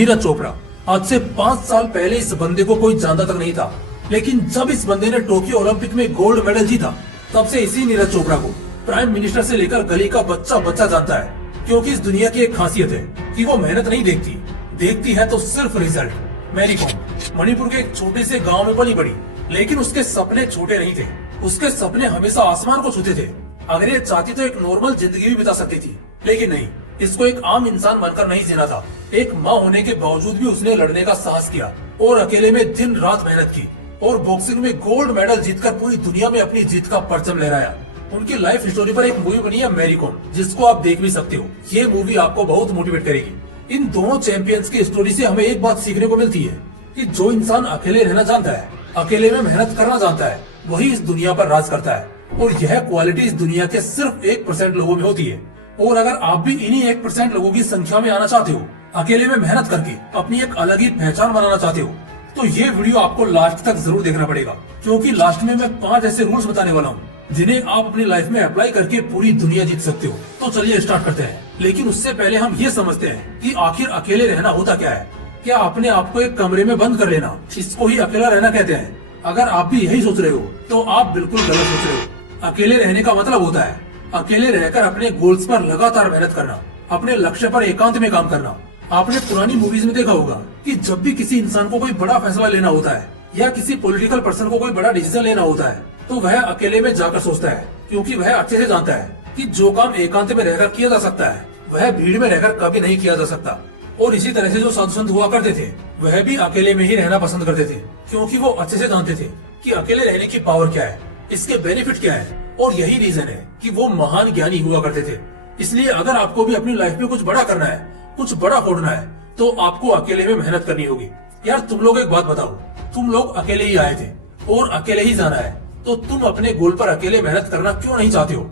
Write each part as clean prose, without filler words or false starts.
नीरज चोपड़ा। आज से 5 साल पहले इस बंदे को कोई जानता तक नहीं था, लेकिन जब इस बंदे ने टोक्यो ओलंपिक में गोल्ड मेडल जीता, तब से इसी नीरज चोपड़ा को प्राइम मिनिस्टर से लेकर गली का बच्चा बच्चा जानता है। क्योंकि इस दुनिया की एक खासियत है कि वो मेहनत नहीं देखती, देखती है तो सिर्फ रिजल्ट। मैरी कॉम मणिपुर के एक छोटे से गाँव में पली बड़ी, लेकिन उसके सपने छोटे नहीं थे। उसके सपने हमेशा आसमान को छूते थे। अगर ये चाहती तो एक नॉर्मल जिंदगी भी बिता सकती थी, लेकिन नहीं, इसको एक आम इंसान बनकर नहीं जीना था। एक माँ होने के बावजूद भी उसने लड़ने का साहस किया और अकेले में दिन रात मेहनत की और बॉक्सिंग में गोल्ड मेडल जीतकर पूरी दुनिया में अपनी जीत का परचम लहराया। उनकी लाइफ स्टोरी पर एक मूवी बनी है मैरी कॉम, जिसको आप देख भी सकते हो। ये मूवी आपको बहुत मोटिवेट करेगी। इन दोनों चैंपियंस की स्टोरी से हमें एक बात सीखने को मिलती है कि जो इंसान अकेले रहना जानता है, अकेले में मेहनत करना जानता है, वही इस दुनिया पर राज करता है। और यह क्वालिटी इस दुनिया के सिर्फ 1% लोगों में होती है। और अगर आप भी इन्हीं 1% लोगों की संख्या में आना चाहते हो, अकेले में मेहनत करके अपनी एक अलग ही पहचान बनाना चाहते हो, तो ये वीडियो आपको लास्ट तक जरूर देखना पड़ेगा। क्योंकि लास्ट में मैं 5 ऐसे रूल्स बताने वाला हूँ जिन्हें आप अपनी लाइफ में अप्लाई करके पूरी दुनिया जीत सकते हो। तो चलिए स्टार्ट करते हैं। लेकिन उससे पहले हम ये समझते हैं कि आखिर अकेले रहना होता क्या है। क्या अपने आप को एक कमरे में बंद कर लेना, इसको ही अकेला रहना कहते हैं? अगर आप भी यही सोच रहे हो तो आप बिल्कुल गलत सोच रहे हो। अकेले रहने का मतलब होता है अकेले रहकर अपने गोल्स पर लगातार मेहनत करना, अपने लक्ष्य पर एकांत में काम करना। आपने पुरानी मूवीज में देखा होगा कि जब भी किसी इंसान को कोई बड़ा फैसला लेना होता है या किसी पॉलिटिकल पर्सन को कोई बड़ा डिसीजन लेना होता है, तो वह अकेले में जाकर सोचता है। क्योंकि वह अच्छे से जानता है कि जो काम एकांत में रहकर किया जा सकता है, वह भीड़ में रहकर कभी नहीं किया जा सकता। और इसी तरह से जो साधु संत हुआ करते थे, वह भी अकेले में ही रहना पसंद करते थे। क्योंकि वो अच्छे से जानते थे कि अकेले रहने की पावर क्या है, इसके बेनिफिट क्या है। और यही रीजन है कि वो महान ज्ञानी हुआ करते थे। इसलिए अगर आपको भी अपनी लाइफ में कुछ बड़ा करना है, कुछ बड़ा खोजना है, तो आपको अकेले में मेहनत करनी होगी। यार तुम लोग एक बात बताओ, तुम लोग अकेले ही आए थे और अकेले ही जाना है, तो तुम अपने गोल पर अकेले मेहनत करना क्यों नहीं चाहते हो?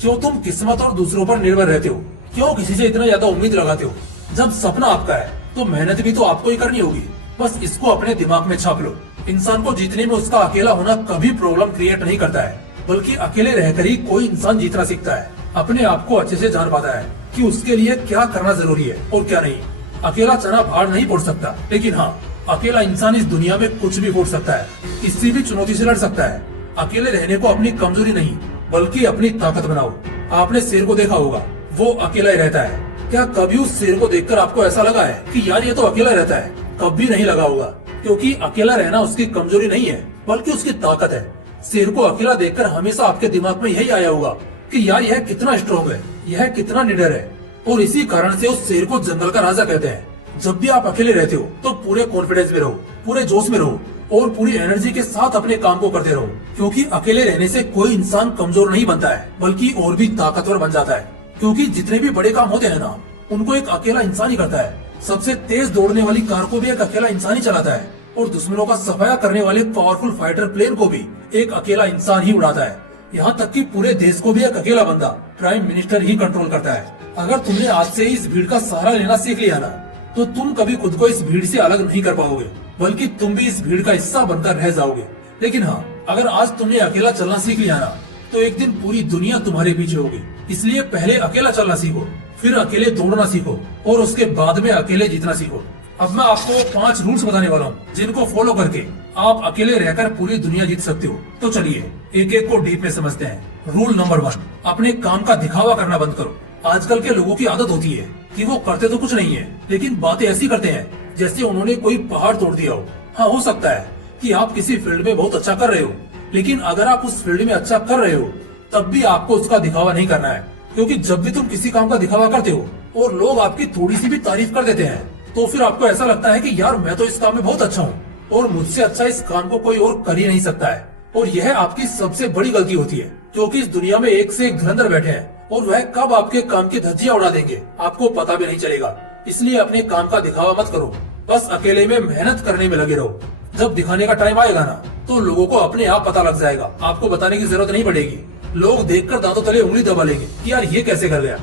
क्यों तुम किस्मत और दूसरों पर निर्भर रहते हो? क्यों किसी से इतना ज्यादा उम्मीद लगाते हो? जब सपना आपका है तो मेहनत भी तो आपको ही करनी होगी। बस इसको अपने दिमाग में छाप लो। इंसान को जीतने में उसका अकेला होना कभी प्रॉब्लम क्रिएट नहीं करता है, बल्कि अकेले रहकर ही कोई इंसान जीतना सीखता है। अपने आप को अच्छे से जान पाता है कि उसके लिए क्या करना जरूरी है और क्या नहीं। अकेला चना भाड़ नहीं फोड़ सकता, लेकिन हाँ, अकेला इंसान इस दुनिया में कुछ भी फोड़ सकता है, किसी भी चुनौती से लड़ सकता है। अकेले रहने को अपनी कमजोरी नहीं, बल्कि अपनी ताकत बनाओ। आपने शेर को देखा होगा, वो अकेला ही रहता है। क्या कभी उस शेर को देखकर आपको ऐसा लगा है कि यार ये तो अकेला रहता है? कभी नहीं लगा होगा, क्योंकि अकेला रहना उसकी कमजोरी नहीं है, बल्कि उसकी ताकत है। शेर को अकेला देखकर हमेशा आपके दिमाग में यही आया होगा कि यार यह कितना स्ट्रॉन्ग है, यह कितना निडर है। और इसी कारण से उस शेर को जंगल का राजा कहते हैं। जब भी आप अकेले रहते हो तो पूरे कॉन्फिडेंस में रहो, पूरे जोश में रहो और पूरी एनर्जी के साथ अपने काम को करते रहो। क्योंकि अकेले रहने से कोई इंसान कमजोर नहीं बनता है, बल्कि और भी ताकतवर बन जाता है। क्योंकि जितने भी बड़े काम होते हैं ना, उनको एक अकेला इंसान ही करता है। सबसे तेज दौड़ने वाली कार को भी एक अकेला इंसान ही चलाता है और दुश्मनों का सफाया करने वाले पावरफुल फाइटर प्लेन को भी एक अकेला इंसान ही उड़ाता है। यहाँ तक कि पूरे देश को भी एक अकेला बंदा प्राइम मिनिस्टर ही कंट्रोल करता है। अगर तुमने आज से इस भीड़ का सहारा लेना सीख लिया ना, तो तुम कभी खुद को इस भीड़ से अलग नहीं कर पाओगे, बल्कि तुम भी इस भीड़ का हिस्सा बनकर रह जाओगे। लेकिन हाँ, अगर आज तुमने अकेला चलना सीख लिया ना, तो एक दिन पूरी दुनिया तुम्हारे पीछे होगी। इसलिए पहले अकेला चलना सीखो, फिर अकेले दौड़ना सीखो और उसके बाद में अकेले जीतना सीखो। अब मैं आपको 5 रूल्स बताने वाला हूँ, जिनको फॉलो करके आप अकेले रहकर पूरी दुनिया जीत सकते हो। तो चलिए एक एक को डीप में समझते हैं। रूल नंबर 1, अपने काम का दिखावा करना बंद करो। आजकल के लोगों की आदत होती है कि वो करते तो कुछ नहीं है, लेकिन बातें ऐसी करते हैं जैसे उन्होंने कोई पहाड़ तोड़ दिया हो। हाँ, हो सकता है कि आप किसी फील्ड में बहुत अच्छा कर रहे हो, लेकिन अगर आप उस फील्ड में अच्छा कर रहे हो, तब भी आपको उसका दिखावा नहीं करना है। क्योंकि जब भी तुम किसी काम का दिखावा करते हो और लोग आपकी थोड़ी सी भी तारीफ कर देते हैं, तो फिर आपको ऐसा लगता है कि यार मैं तो इस काम में बहुत अच्छा हूँ और मुझसे अच्छा इस काम को कोई और कर ही नहीं सकता है। और यह आपकी सबसे बड़ी गलती होती है, क्योंकि इस दुनिया में एक से एक धुरंधर बैठे हैं और वह कब आपके काम की धज्जियां उड़ा देंगे आपको पता भी नहीं चलेगा। इसलिए अपने काम का दिखावा मत करो, बस अकेले में मेहनत करने में लगे रहो। जब दिखाने का टाइम आएगा ना, तो लोगों को अपने आप पता लग जाएगा, आपको बताने की जरूरत नहीं पड़ेगी। लोग देखकर दांतों तले उंगली दबा लेंगे कि यार ये कैसे कर गया।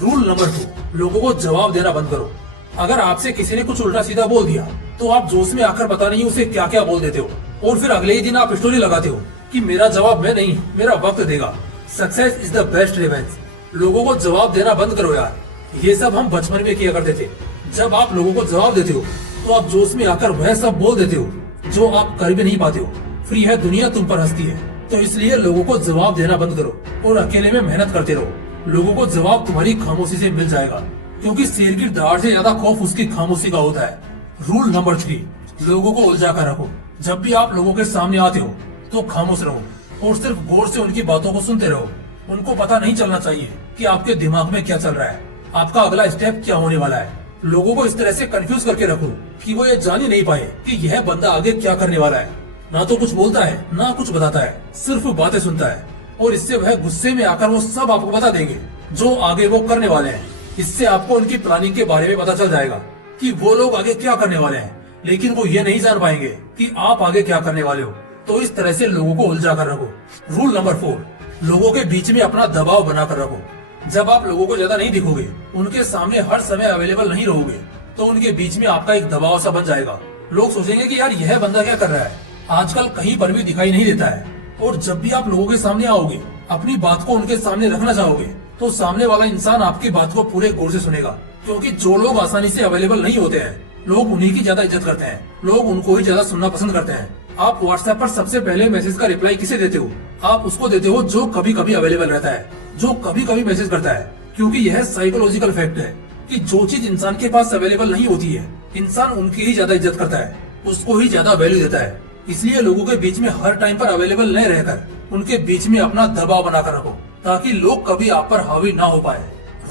रूल नंबर 2, लोगों को जवाब देना बंद करो। अगर आपसे किसी ने कुछ उल्टा सीधा बोल दिया, तो आप जोश में आकर पता नहीं उसे क्या क्या बोल देते हो और फिर अगले ही दिन आप स्टोरी लगाते हो कि मेरा जवाब मैं नहीं, मेरा वक्त देगा। Success is the best revenge. लोगों को जवाब देना बंद करो यार। ये सब हम बचपन में किया करते थे, जब आप लोगों को जवाब देते हो तो आप जोश में आकर वह सब बोल देते हो जो आप कर भी नहीं पाते हो। फ्री है दुनिया तुम पर हंसती है, तो इसलिए लोगों को जवाब देना बंद करो और अकेले में मेहनत करते रहो। लोगों को जवाब तुम्हारी खामोशी से मिल जाएगा, क्योंकि शेर की दहाड़ से ज्यादा खौफ उसकी खामोशी का होता है। रूल नंबर 3, लोगों को उलझा कर रखो। जब भी आप लोगों के सामने आते हो तो खामोश रहो और सिर्फ गौर से उनकी बातों को सुनते रहो। उनको पता नहीं चलना चाहिए कि आपके दिमाग में क्या चल रहा है, आपका अगला स्टेप क्या होने वाला है। लोगों को इस तरह से कंफ्यूज करके रखो कि वो ये जान ही नहीं पाए कि यह बंदा आगे क्या करने वाला है। ना तो कुछ बोलता है ना कुछ बताता है, सिर्फ बातें सुनता है, और इससे वह गुस्से में आकर वो सब आपको बता देंगे जो आगे वो करने वाले हैं। इससे आपको उनकी प्लानिंग के बारे में पता चल जाएगा कि वो लोग आगे क्या करने वाले हैं, लेकिन वो ये नहीं जान पाएंगे कि आप आगे क्या करने वाले हो। तो इस तरह से लोगों को उलझा कर रखो। रूल नंबर 4, लोगों के बीच में अपना दबाव बनाकर रखो। जब आप लोगों को ज्यादा नहीं दिखोगे, उनके सामने हर समय अवेलेबल नहीं रहोगे, तो उनके बीच में आपका एक दबाव सा बन जाएगा। लोग सोचेंगे कि यार यह बंदा क्या कर रहा है, आजकल कहीं पर भी दिखाई नहीं देता है। और जब भी आप लोगों के सामने आओगे, अपनी बात को उनके सामने रखना चाहोगे, तो सामने वाला इंसान आपकी बात को पूरे गौर से सुनेगा। क्योंकि जो लोग आसानी से अवेलेबल नहीं होते हैं, लोग उन्हीं की ज्यादा इज्जत करते हैं, लोग उनको ही ज्यादा सुनना पसंद करते हैं। आप व्हाट्सएप पर सबसे पहले मैसेज का रिप्लाई किसे देते हो? आप उसको देते हो जो कभी कभी अवेलेबल रहता है, जो कभी कभी मैसेज करता है। क्योंकि यह साइकोलॉजिकल फैक्ट है कि जो चीज इंसान के पास अवेलेबल नहीं होती है, इंसान उनकी ही ज्यादा इज्जत करता है, उसको ही ज्यादा वैल्यू देता है। इसलिए लोगों के बीच में हर टाइम पर अवेलेबल न रहकर उनके बीच में अपना दबाव बनाकर रखो, ताकि लोग कभी आप पर हावी ना हो पाए।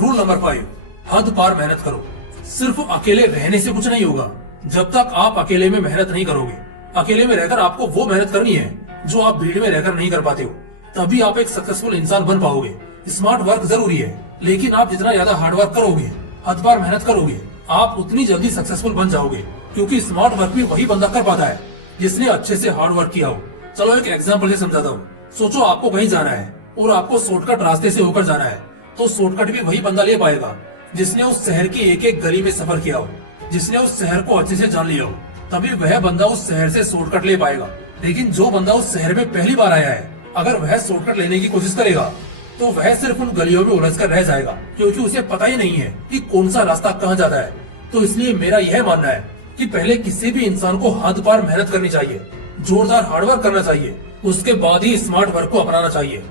रूल नंबर 5, हद पार मेहनत करो। सिर्फ अकेले रहने से कुछ नहीं होगा जब तक आप अकेले में मेहनत नहीं करोगे। अकेले में रहकर आपको वो मेहनत करनी है जो आप भीड़ में रहकर नहीं कर पाते हो, तभी आप एक सक्सेसफुल इंसान बन पाओगे। स्मार्ट वर्क जरूरी है, लेकिन आप जितना ज्यादा हार्ड वर्क करोगे, हद पार मेहनत करोगे, आप उतनी जल्दी सक्सेसफुल बन जाओगे। क्योंकि स्मार्ट वर्क भी वही बंदा कर पाता है जिसने अच्छे से हार्ड वर्क किया हो। चलो एक एग्जांपल से समझाता हूँ। सोचो आपको कहीं जाना है और आपको शॉर्टकट रास्ते से होकर जाना है, तो शॉर्टकट भी वही बंदा ले पाएगा जिसने उस शहर की एक एक गली में सफर किया हो, जिसने उस शहर को अच्छे से जान लिया हो। तभी वह बंदा उस शहर से शॉर्टकट ले पाएगा। लेकिन जो बंदा उस शहर में पहली बार आया है, अगर वह शॉर्टकट लेने की कोशिश करेगा तो वह सिर्फ उन गलियों में उलझ कर रह जाएगा, क्योंकि उसे पता ही नहीं है कि कौन सा रास्ता कहाँ जाता है। तो इसलिए मेरा यह मानना है कि पहले किसी भी इंसान को हद पार मेहनत करनी चाहिए, जोरदार हार्डवर्क करना चाहिए, उसके बाद ही स्मार्ट वर्क को अपनाना चाहिए।